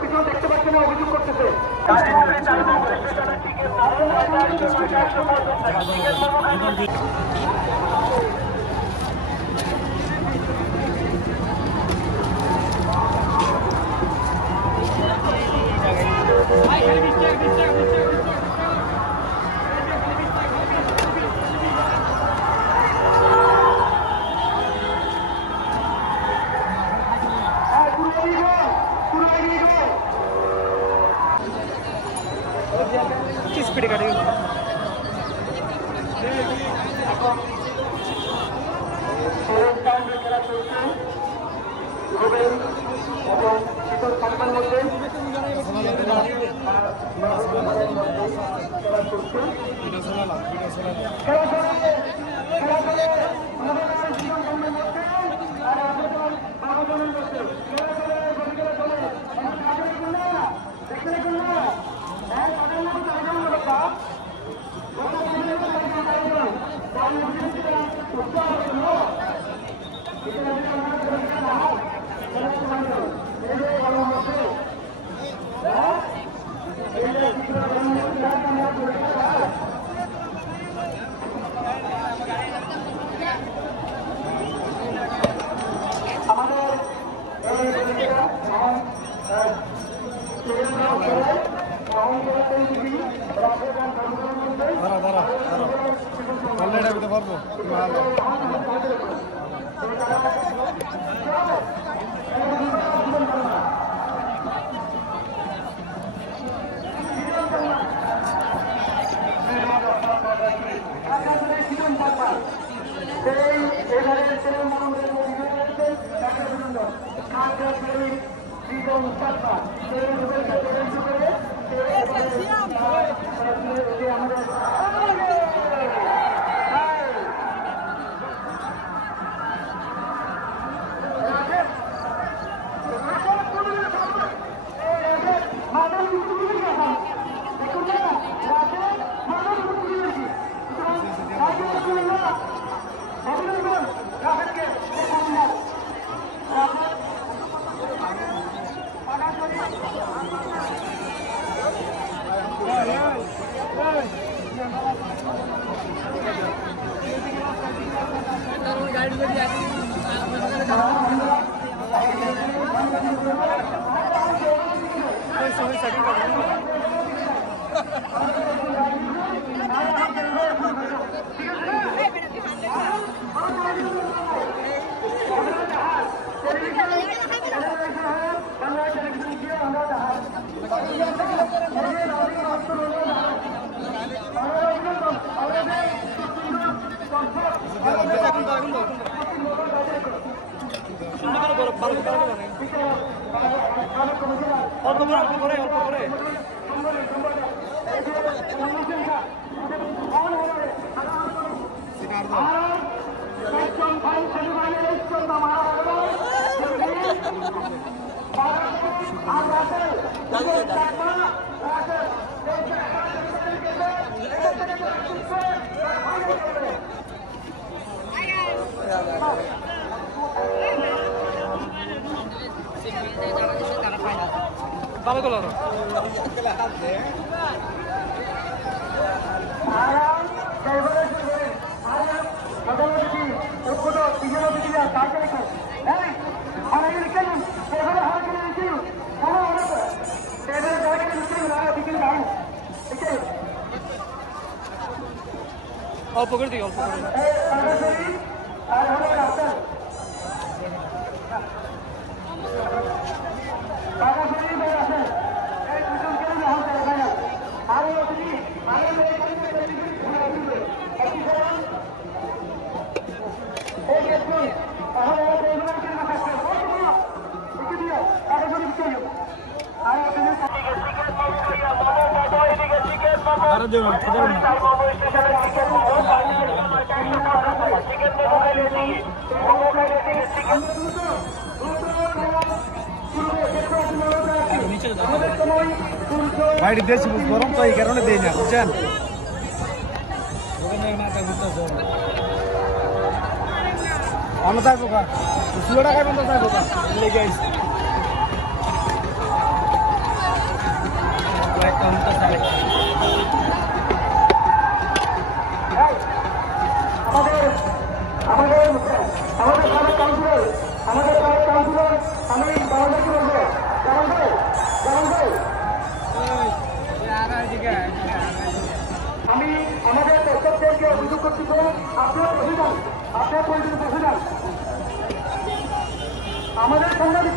পিছনে দেখতে পাচ্ছি না, অভিযোগ করতেছে। স্পিডে গাড়ি শীতল কাঠার মধ্যে ভালো করলো অল্প করে দিই অল্প করে বাইরে দেশি গরম তো এই কারণে দেই না বুঝছেন অন্য চাই পোকা ষোলো টাকায় পর্যন্ত চাই পোকা লেগে আইস আমাদের আমাদের আমাদের সাবেক কাউন্সিলর আমি বাংলাদেশকে বলবো আমি আমাদের দর্শকদেরকে অভিযোগ করছি যে আপনার পরিচিত বসে যান আমাদের সাংবাদিক